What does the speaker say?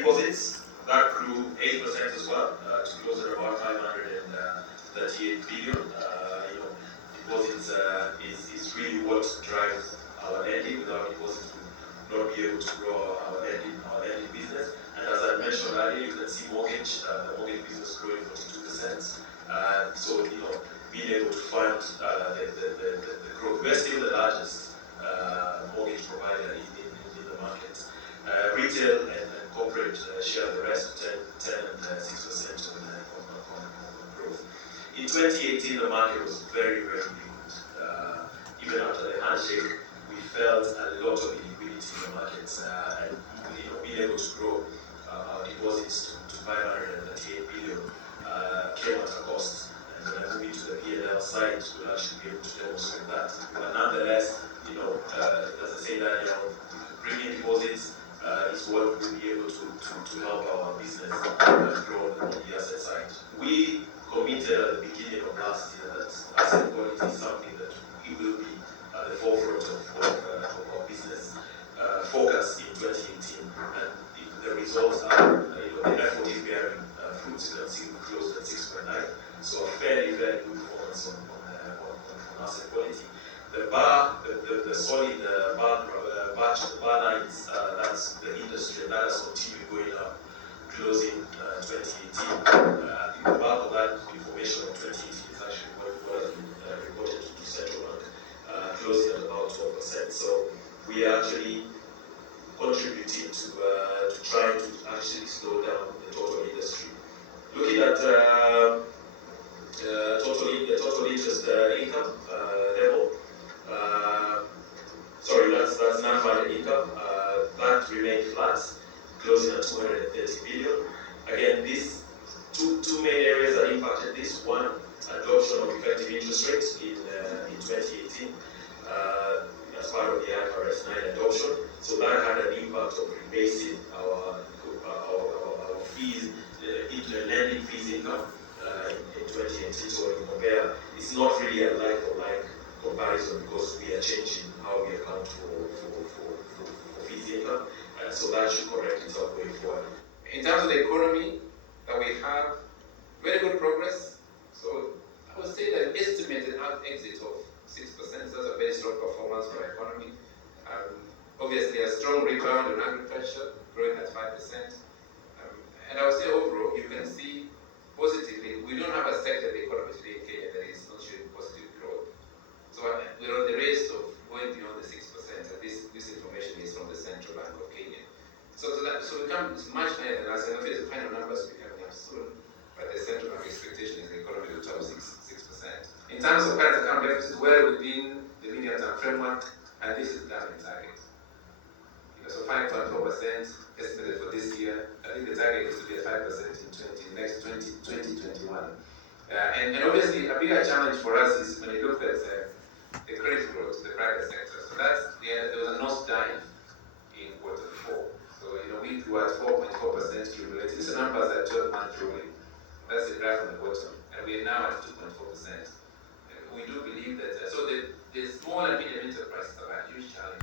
Deposits, that grew 8% as well, to close at about 538 billion. Deposits is really what drives our lending. Without deposits, we will not be able to grow our lending business. And as I mentioned earlier, you can see mortgage, the mortgage business growing 42%. So being able to fund the growth. We're still the largest mortgage provider in the market. Retail and corporate share the rest, 10 and 6% on growth. In 2018, the market was very, very liquid. Even after the handshake, we felt a lot of illiquidity in the markets, and being able to grow our deposits to 538 billion came at a cost. And when I move into the P&L side, we'll actually be able to demonstrate that. But nonetheless, as I say that, bringing deposits is what will be able to help our business grow on the asset side. We committed at the beginning of last year that asset quality is something that we will be at the forefront of our business focus in 2018. And the results are, the effort is bearing fruits. You can see we closed at 6.9. So a fairly, very good performance on asset quality. The bar, the solid bar lines, that's the industry, and that has continued going up, closing 2018. I think the bulk of that information of 2018 is actually what has been reported to Central Bank, closing at about 12%. So we are actually contributing to trying to actually slow down the total industry. Looking at total interest income level. That's non-funded income. That remained flat, closing at 230 billion. Again, these two main areas that impacted this. One, adoption of effective interest rates in 2018 as part of the IFRS 9 adoption. So that had an impact of rebasing our fees, lending fees income in 2018. So when you compare, it's not really a like-for-like comparison because we are changing how we account for fees income. So that should correct itself going forward. In terms of the economy, that we have very good progress. So I would say that estimated exit of 6%, that's a very strong performance for our economy. Obviously, a strong rebound in agriculture, growing at 5%. And I would say overall, you can see positively, we don't have a sector of the economy today in Kenya that is not showing positive growth. So we're on the race of going beyond the 6%, and this information is from the Central Bank of Kenya. So we come much higher than us, and obviously the final numbers will be coming up soon, but the Central Bank expectation is the economy will top 6%. In terms of current account deficit, well within the medium-term framework, and this is done in target. So 5.4% estimated for this year. I think the target is to be at 5% in 2021. And obviously, a bigger challenge for us is when you look at the credit growth, the private sector. So there was a nosedive in Q4. So we grew at 4.4% cumulative. These are numbers that 12-month rolling. That's the graph on the bottom, and we are now at 2.4%. We do believe that so the small and medium enterprises are a huge challenge.